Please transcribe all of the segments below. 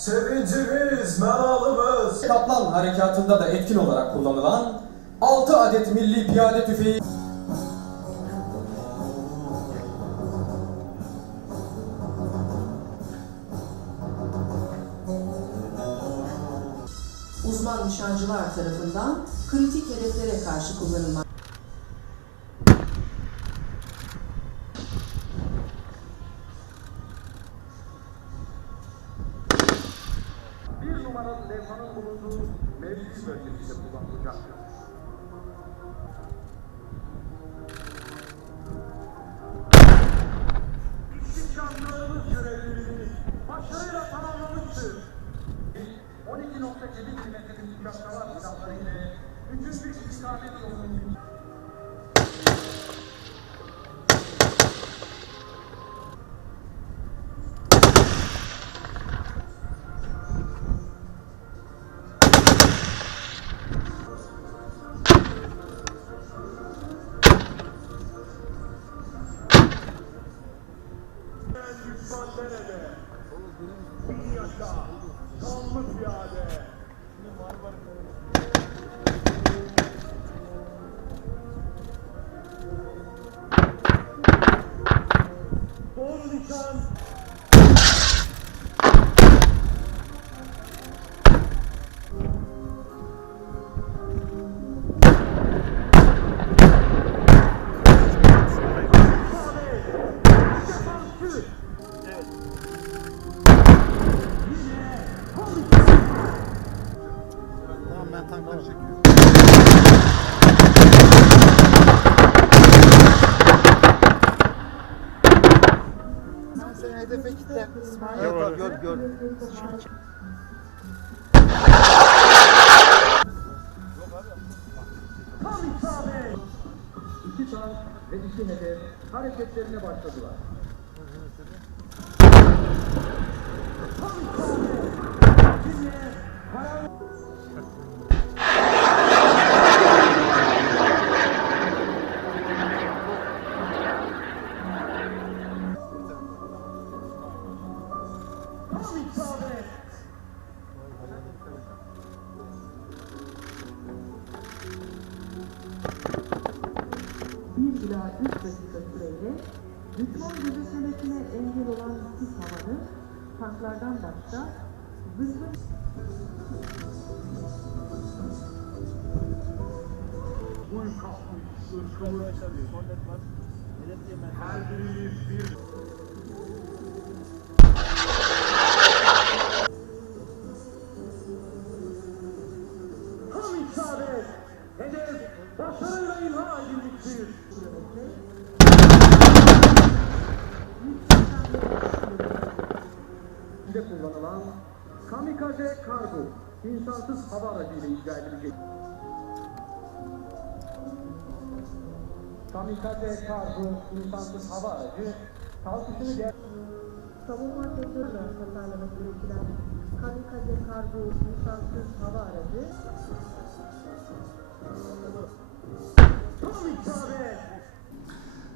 Sevincimiz, meralımız. Kaplan harekatında da etkin olarak kullanılan 6 adet milli piyade tüfeği uzman nişancılar tarafından kritik hedeflere karşı kullanılmak. Bulunduğu mevzi bölgesinde kullanılacaktır. İstişarlarımız görevlerini başarıyla tamamlamıştır. 12.7 milimetrelik uçaklar silahları ile 3. istikamet yolunun Ben tankları çekiyorum. Sen seni hedefe kitle. İsmail. Gör gör. İsabet. İki tank ve iki hedef hareketlerine başladılar. Tam isabet. Şimdi karar... Tam isabet. 1 ila 3 dakika süreyle düşman gözetlemesine engel olan sis havanı tanklardan başka zırhlı Tam isabet. Hedef başarıyla imha edilmiştir. Kullanılan kamikaze kargo, insansız hava aracıyla icra edilecek. Kamikaze kargo, insansız hava aracı kalkışını ger Savunma sektörüne tasarlaması üretilen kamikaze kargo insansız hava aracı.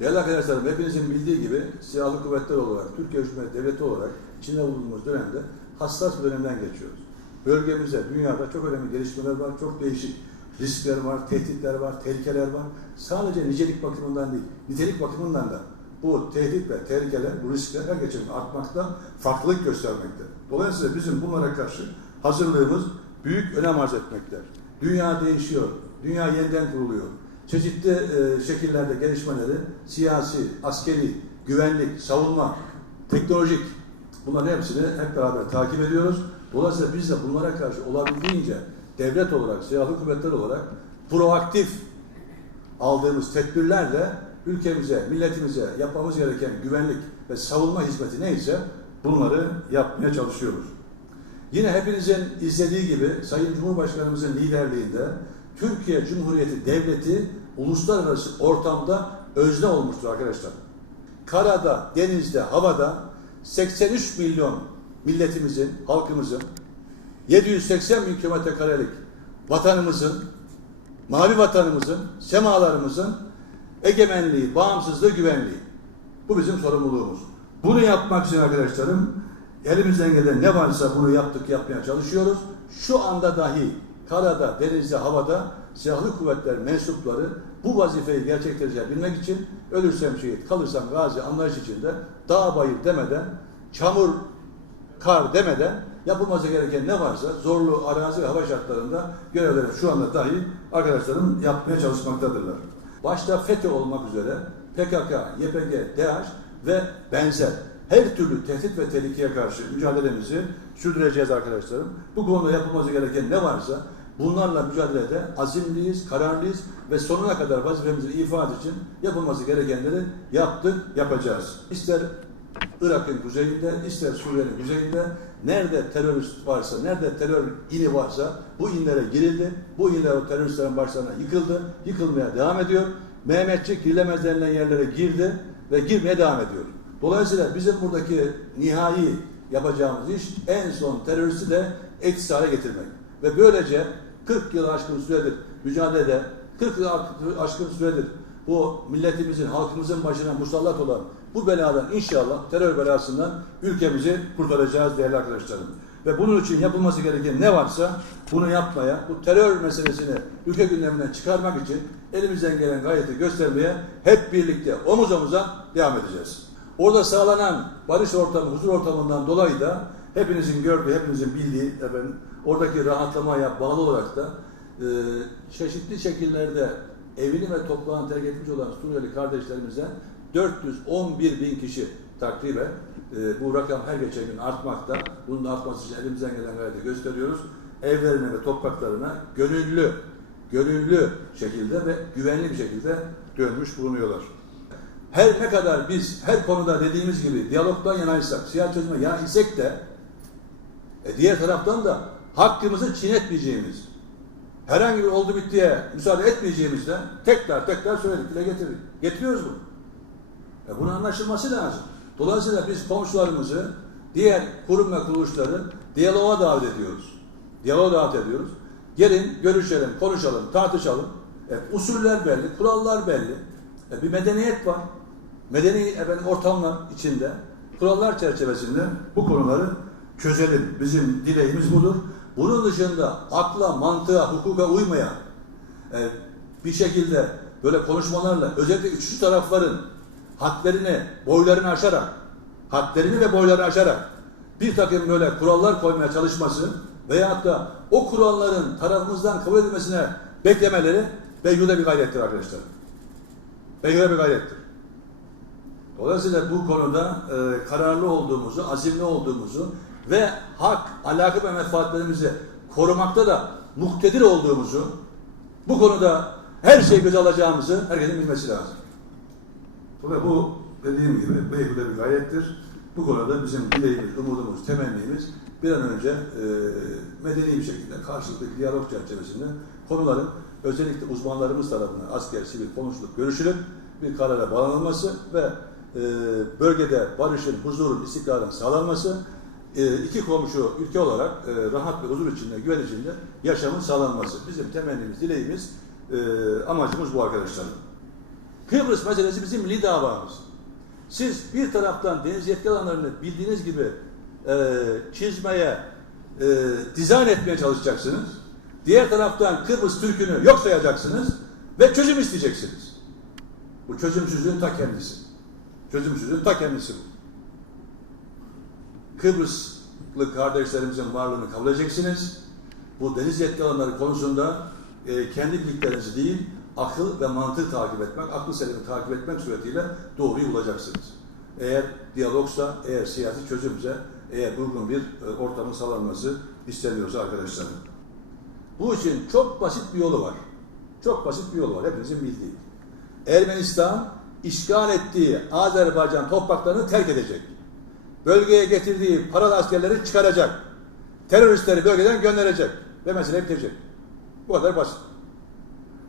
Değerli arkadaşlarım hepinizin bildiği gibi silahlı kuvvetler olarak, Türkiye Cumhuriyeti Devleti olarak içinde bulunduğumuz dönemde hassas bir dönemden geçiyoruz. Bölgemizde, dünyada çok önemli gelişmeler var, çok değişik riskler var, tehditler var, tehlikeler var. Sadece nicelik bakımından değil, nitelik bakımından da bu tehdit ve tehlikeler, bu riskler her geçen artmakta, farklılık göstermekte. Dolayısıyla bizim bunlara karşı hazırlığımız büyük önem arz etmekte. Dünya değişiyor, dünya yeniden kuruluyor çeşitli e, şekillerde gelişmeleri siyasi, askeri, güvenlik, savunma, teknolojik bunların hepsini hep beraber takip ediyoruz. Dolayısıyla biz de bunlara karşı olabildiğince devlet olarak, silahlı kuvvetler olarak proaktif aldığımız tedbirlerle ülkemize, milletimize yapmamız gereken güvenlik ve savunma hizmeti neyse bunları yapmaya çalışıyoruz. Yine hepinizin izlediği gibi Sayın Cumhurbaşkanımızın liderliğinde Türkiye Cumhuriyeti Devleti uluslararası ortamda özne olmuştur arkadaşlar. Karada, denizde, havada 83 milyon milletimizin, halkımızın 780 bin kilometre karelik vatanımızın, mavi vatanımızın, semalarımızın egemenliği, bağımsızlığı, güvenliği. Bu bizim sorumluluğumuz. Bunu yapmak için arkadaşlarım Elimizden gelen ne varsa bunu yaptık yapmaya çalışıyoruz. Şu anda dahi karada, denizde, havada silahlı kuvvetler mensupları bu vazifeyi gerçekleştirebilmek için ölürsem şehit, kalırsam gazi anlayış içinde dağ bayır demeden, çamur, kar demeden yapılması gereken ne varsa zorlu arazi ve hava şartlarında görevleri şu anda dahi arkadaşlarım yapmaya çalışmaktadırlar. Başta FETÖ olmak üzere PKK, YPG, DAEŞ ve benzer her türlü tehdit ve tehlikeye karşı mücadelemizi sürdüreceğiz arkadaşlarım. Bu konuda yapılması gereken ne varsa bunlarla mücadelede azimliyiz, kararlıyız ve sonuna kadar vazifemizi ifade için yapılması gerekenleri yaptık, yapacağız. İster Irak'ın kuzeyinde, ister Suriye'nin kuzeyinde nerede terörist varsa, nerede terör ini varsa bu inlere girildi. Bu inler o teröristlerin başlarına yıkıldı. Yıkılmaya devam ediyor. Mehmetçik girilemez denilen yerlere girdi ve girmeye devam ediyor. Dolayısıyla bizim buradaki nihai yapacağımız iş en son teröristi de etkisiz hale getirmek. Ve böylece 40 yıl aşkın süredir mücadelede, 40 yıl aşkın süredir bu milletimizin, halkımızın başına musallat olan bu beladan inşallah terör belasından ülkemizi kurtaracağız değerli arkadaşlarım. Ve bunun için yapılması gereken ne varsa bunu yapmaya, bu terör meselesini ülke gündeminden çıkarmak için elimizden gelen gayreti göstermeye hep birlikte omuz omuza devam edeceğiz. Orada sağlanan barış ortamı, huzur ortamından dolayı da hepinizin gördüğü, hepinizin bildiği efendim, oradaki rahatlamaya bağlı olarak da e, çeşitli şekillerde evini ve toprağını terk etmiş olan Suriyeli kardeşlerimize 411 bin kişi takriben e, bu rakam her geçen gün artmakta. Bunun artması için elimizden gelen gayreti gösteriyoruz. Evlerine ve topraklarına gönüllü, gönüllü şekilde ve güvenli bir şekilde dönmüş bulunuyorlar. Her ne kadar biz her konuda dediğimiz gibi diyalogdan yanaysak, siyasi çözüme yana isek de e, diğer taraftan da hakkımızı çiğnetmeyeceğimiz, herhangi bir oldu bittiye müsaade etmeyeceğimizde tekrar tekrar söyledik, dile getirdik. Getiriyoruz bunu. E bunun anlaşılması lazım. Dolayısıyla biz komşularımızı, diğer kurum ve kuruluşları diyaloğa davet ediyoruz. Diyaloğa davet ediyoruz. Gelin, görüşelim, konuşalım, tartışalım. E, usuller belli, kurallar belli. E, bir medeniyet var. Medeni efendim, ortamlar içinde, kurallar çerçevesinde bu konuları çözelim. Bizim dileğimiz budur. Bunun dışında akla, mantığa, hukuka uymayan e, bir şekilde böyle konuşmalarla özellikle üçüncü tarafların hadlerini, boylarını aşarak, hadlerini ve boylarını aşarak bir takım böyle kurallar koymaya çalışması veyahut da o kuralların tarafımızdan kabul edilmesine beklemeleri beyhude bir gayrettir arkadaşlar. Beyhude bir gayrettir. Dolayısıyla bu konuda e, kararlı olduğumuzu, azimli olduğumuzu ve hak, alaka ve menfaatlerimizi korumakta da muktedir olduğumuzu, bu konuda her şeyi göze alacağımızı herkesin bilmesi lazım. Dolayısıyla bu dediğim gibi beyhude bir gayrettir. Bu konuda bizim dileğimiz, umudumuz, temennimiz bir an önce e, medeni bir şekilde karşılıklı diyalog çerçevesinde konuların özellikle uzmanlarımız tarafından asker, sivil konuşulup, görüşülüp bir karara bağlanılması ve e, bölgede barışın, huzurun, istikrarın sağlanması, e, iki komşu ülke olarak e, rahat ve huzur içinde, güven içinde yaşamın sağlanması. Bizim temennimiz, dileğimiz, e, amacımız bu arkadaşlarım. Kıbrıs meselesi bizim milli davamız. Siz bir taraftan deniz yetki alanlarını bildiğiniz gibi e, çizmeye, e, dizayn etmeye çalışacaksınız. Diğer taraftan Kıbrıs Türk'ünü yok sayacaksınız ve çözüm isteyeceksiniz. Bu çözümsüzlüğün ta kendisi. Çözümsüzlüğün ta kendisi bu. Kıbrıslı kardeşlerimizin varlığını kabul edeceksiniz. Bu deniz yetki alanları konusunda e, kendi bildiklerinizi değil, akıl ve mantığı takip etmek, aklı selimi takip etmek suretiyle doğruyu bulacaksınız. Eğer diyalogsa, eğer siyasi çözümse, eğer uygun bir e, ortamın sağlanması isteniyorsa arkadaşlarım. Bu için çok basit bir yolu var. Çok basit bir yolu var, hepinizin bildiği. Ermenistan işgal ettiği Azerbaycan topraklarını terk edecek. Bölgeye getirdiği paralı askerleri çıkaracak. Teröristleri bölgeden gönderecek. Ve mesele bitecek. Bu kadar basit.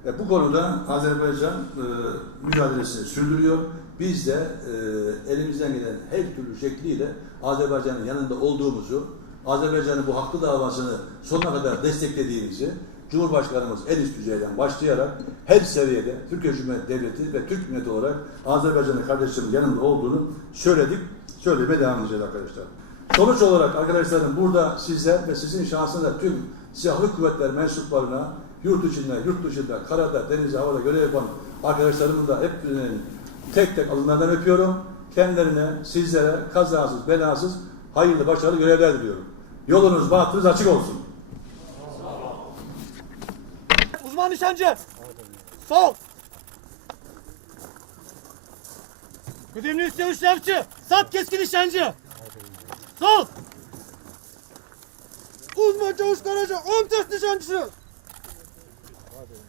E, bu konuda Azerbaycan e, mücadelesini sürdürüyor. Biz de e, elimizden gelen her türlü şekliyle Azerbaycan'ın yanında olduğumuzu, Azerbaycan'ın bu haklı davasını sonuna kadar desteklediğimizi, Cumhurbaşkanımız en üst düzeyden başlayarak her seviyede Türkiye Cumhuriyeti Devleti ve Türk milleti olarak Azerbaycan'ın kardeşlerimizin yanında olduğunu söyledik. Söylemeye devam edeceğiz arkadaşlar. Sonuç olarak arkadaşlarım burada sizler ve sizin şansınızla tüm silahlı kuvvetler mensuplarına yurt içinde, yurt dışında, karada, denizde, havada görev yapan arkadaşlarımın da hepsinin tek tek alınlarından öpüyorum. Kendilerine, sizlere kazasız, belasız, hayırlı, başarılı görevler diliyorum. Yolunuz, bahtınız açık olsun. Uzman nişancı. Sol. Kıdemli üst çavuş yavçı. Sat keskin nişancı. Sol. Uzman çavuş Karaca. Ön test nişancısı.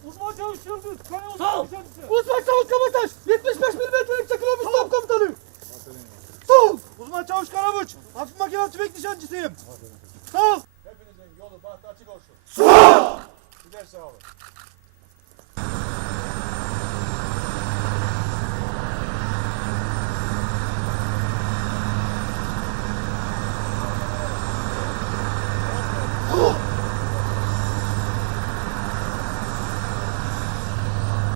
Uzman çavuş Yıldız. Sol. Uzman çavuş Kabataş. 75 milimetrelik çakılmış stop komutanı. Sol. Uzman çavuş Karabuç. Hafif makinalı tüfek nişancısıyım. Sol. Hepinizin yolu, bahtı açık olsun. Sağ ol. Gider sağ olun.